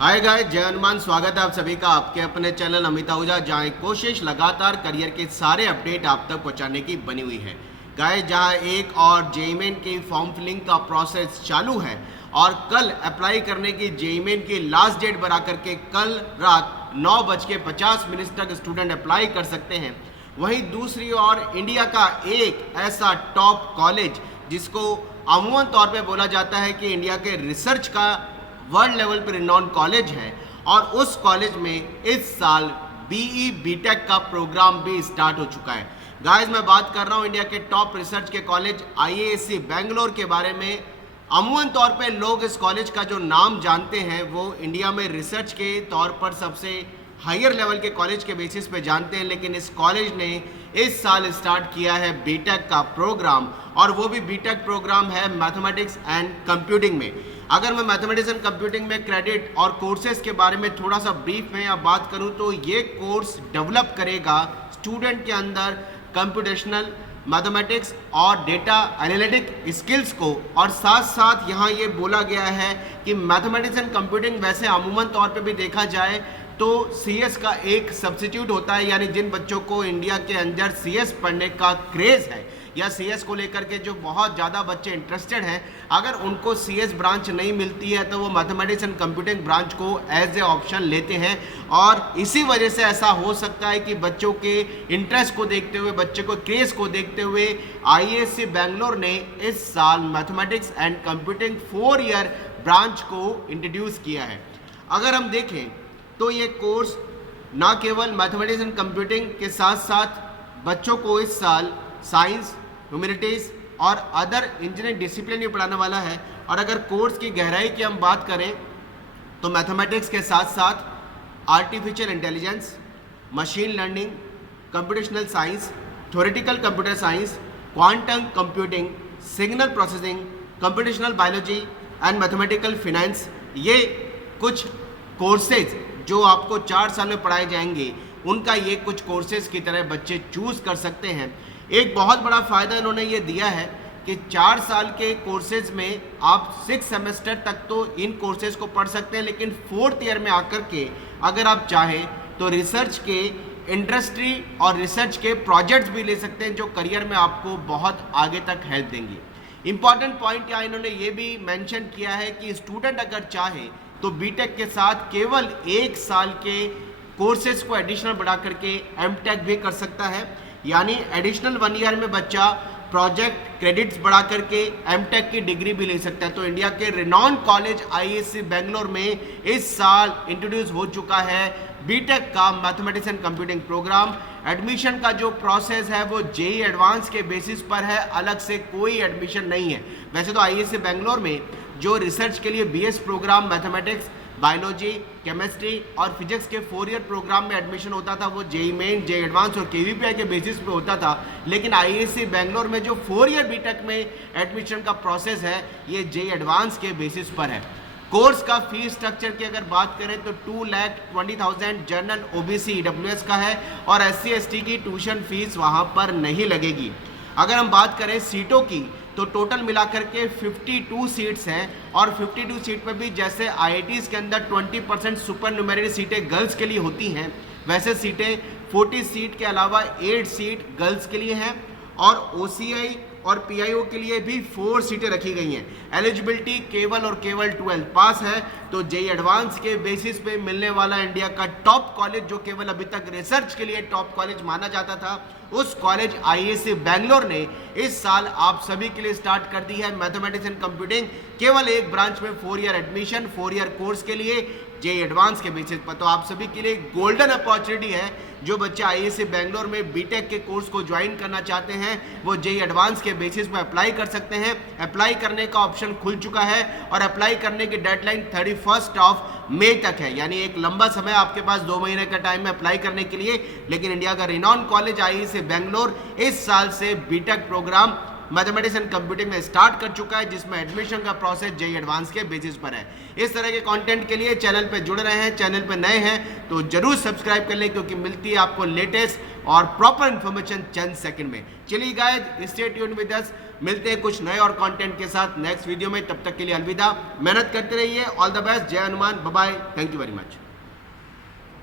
Hi guys, जय हनुमान। स्वागत है आप सभी का आपके अपने चैनल अमित आहूजा, जहाँ एक कोशिश लगातार करियर के सारे अपडेट आप तक पहुँचाने की बनी हुई है। गाइस, जहाँ एक और जेईई मेन की फॉर्म फिलिंग का प्रोसेस चालू है और कल अप्लाई करने की जेईई मेन की लास्ट डेट बढ़ा करके कल रात 9:50 तक स्टूडेंट अप्लाई कर सकते हैं। वहीं दूसरी ओर इंडिया का एक ऐसा टॉप कॉलेज जिसको अमूमन तौर पे बोला जाता है कि इंडिया के रिसर्च का वर्ल्ड लेवल पर रिनॉन कॉलेज है, और उस कॉलेज में इस साल बीई बीटेक का प्रोग्राम भी स्टार्ट हो चुका है। गाइस, मैं बात कर रहा हूं इंडिया के टॉप रिसर्च के कॉलेज आईआईएससी बेंगलोर के बारे में। अमूमन तौर पे लोग इस कॉलेज का जो नाम जानते हैं वो इंडिया में रिसर्च के तौर पर सबसे हायर लेवल के कॉलेज के बेसिस पे जानते हैं, लेकिन इस कॉलेज ने इस साल स्टार्ट किया है बीटेक का प्रोग्राम, और वो भी बीटेक प्रोग्राम है मैथमेटिक्स एंड कंप्यूटिंग में। अगर मैं मैथमेटिक्स एंड कंप्यूटिंग में क्रेडिट और कोर्सेज के बारे में थोड़ा सा ब्रीफ में आप बात करूं तो ये कोर्स डेवलप करेगा स्टूडेंट के अंदर कंप्यूटेशनल मैथमेटिक्स और डेटा एनालिटिक स्किल्स को, और साथ साथ यहाँ ये बोला गया है कि मैथमेटिक्स एंड कंप्यूटिंग वैसे अमूमन तौर पे भी देखा जाए तो सीएस का एक सब्स्टिट्यूट होता है, यानी जिन बच्चों को इंडिया के अंदर सीएस पढ़ने का क्रेज़ है या सीएस को लेकर के जो बहुत ज़्यादा बच्चे इंटरेस्टेड हैं, अगर उनको सीएस ब्रांच नहीं मिलती है तो वो मैथमेटिक्स एंड कंप्यूटिंग ब्रांच को एज ए ऑप्शन लेते हैं। और इसी वजह से ऐसा हो सकता है कि बच्चों के इंटरेस्ट को देखते हुए, बच्चे को क्रेज़ को देखते हुए आईआईएससी बेंगलोर ने इस साल mathematics and computing 4 year branch को इंट्रोड्यूस किया है। अगर हम देखें तो ये कोर्स ना केवल मैथमेटिक्स एंड कंप्यूटिंग के साथ साथ बच्चों को इस साल साइंस, ह्यूमैनिटीज़ और अदर इंजीनियरिंग डिसिप्लिन भी पढ़ाने वाला है। और अगर कोर्स की गहराई की हम बात करें तो मैथमेटिक्स के साथ साथ artificial intelligence, machine learning, computational science, theoretical computer science, quantum computing, signal processing, computational biology and mathematical finance, ये कुछ कोर्सेज जो आपको 4 साल में पढ़ाए जाएंगे, उनका ये कुछ कोर्सेज की तरह बच्चे चूज़ कर सकते हैं। एक बहुत बड़ा फ़ायदा इन्होंने ये दिया है कि 4 साल के कोर्सेज में आप 6 सेमेस्टर तक तो इन कोर्सेज को पढ़ सकते हैं, लेकिन 4th ईयर में आकर के अगर आप चाहें तो रिसर्च के इंडस्ट्री और रिसर्च के प्रोजेक्ट्स भी ले सकते हैं, जो करियर में आपको बहुत आगे तक हेल्प देंगे। इंपॉर्टेंट पॉइंट यहाँ इन्होंने ये भी मेंशन किया है कि स्टूडेंट अगर चाहे तो बीटेक के साथ केवल 1 साल के कोर्सेज को एडिशनल बढ़ा करके एमटेक भी कर सकता है, यानी एडिशनल 1 ईयर में बच्चा प्रोजेक्ट क्रेडिट्स बढ़ा करके एमटेक की डिग्री भी ले सकता है। तो इंडिया के रिनॉन कॉलेज आईआईएससी बेंगलोर में इस साल इंट्रोड्यूस हो चुका है बीटेक का mathematics and computing program. Admission का जो प्रोसेस है वो जेईई एडवांस के बेसिस पर है, अलग से कोई एडमिशन नहीं है। वैसे तो आईआईएससी बेंगलोर में जो रिसर्च के लिए BS program mathematics, biology, chemistry और फिजिक्स के 4 ईयर प्रोग्राम में एडमिशन होता था वो जेईई मेन, जेईई एडवांस और केवीपीआई के बेसिस पे होता था, लेकिन आईआईएससी बेंगलोर में जो 4 ईयर बीटेक में एडमिशन का प्रोसेस है ये जेईई एडवांस के बेसिस पर है। कोर्स का फीस स्ट्रक्चर की अगर बात करें तो 2,20,000 जनरल ओबीसी ईडब्ल्यूएस का है, और एससी एसटी की ट्यूशन फीस वहाँ पर नहीं लगेगी। अगर हम बात करें सीटों की तो टोटल मिलाकर के 52 सीट्स हैं, और 52 सीट में भी जैसे आईआईटीज़ के अंदर 20% सुपर न्यूमेररी सीटें गर्ल्स के लिए होती हैं, वैसे सीटें 40 सीट के अलावा 8 सीट गर्ल्स के लिए हैं, और ओसीआई और पीआईओ के लिए भी 4 सीटें रखी गई हैं। एलिजिबिलिटी केवल और केवल 12th पास है। तो जेईई एडवांस के बेसिस पे मिलने वाला इंडिया का टॉप कॉलेज, जो केवल अभी तक रिसर्च के लिए टॉप कॉलेज माना जाता था, उस कॉलेज आईआईएससी बेंगलोर ने इस साल आप सभी के लिए स्टार्ट कर दी है मैथमेटिक्स एंड कंप्यूटिंग, केवल एक ब्रांच में 4 ईयर एडमिशन, 4 ईयर कोर्स के लिए जेईई एडवांस के बेसिस पर। तो आप सभी के लिए गोल्डन अपॉर्चुनिटी है, जो बच्चे आईआईएससी बेंगलोर में बीटेक के कोर्स को ज्वाइन करना चाहते हैं वो जेईई एडवांस के बेसिस पर अप्लाई कर सकते हैं। अप्लाई करने का ऑप्शन खुल चुका है, और अप्लाई करने की डेडलाइन 31 मई तक है, यानी एक लंबा समय आपके पास 2 महीने का टाइम है अप्लाई करने के लिए। लेकिन इंडिया का रिनॉन कॉलेज आईआईएससी बेंगलोर इस साल से BTech program mathematics and computing में स्टार्ट कर चुका है, जिसमें एडमिशन का प्रोसेस जेईई एडवांस के बेसिस पर है। इस तरह के कंटेंट के लिए चैनल पे जुड़ रहे हैं, चैनल पे नए हैं तो जरूर सब्सक्राइब कर लें, क्योंकि मिलती है आपको लेटेस्ट और प्रॉपर इन्फॉर्मेशन चंद सेकंड में। चलिए guys, stay tuned with us. मिलते हैं कुछ नए और कंटेंट के साथ नेक्स्ट वीडियो में। तब तक के लिए अलविदा, मेहनत करते रहिए, all the best, Jai Hanuman, bye bye, thank you very much.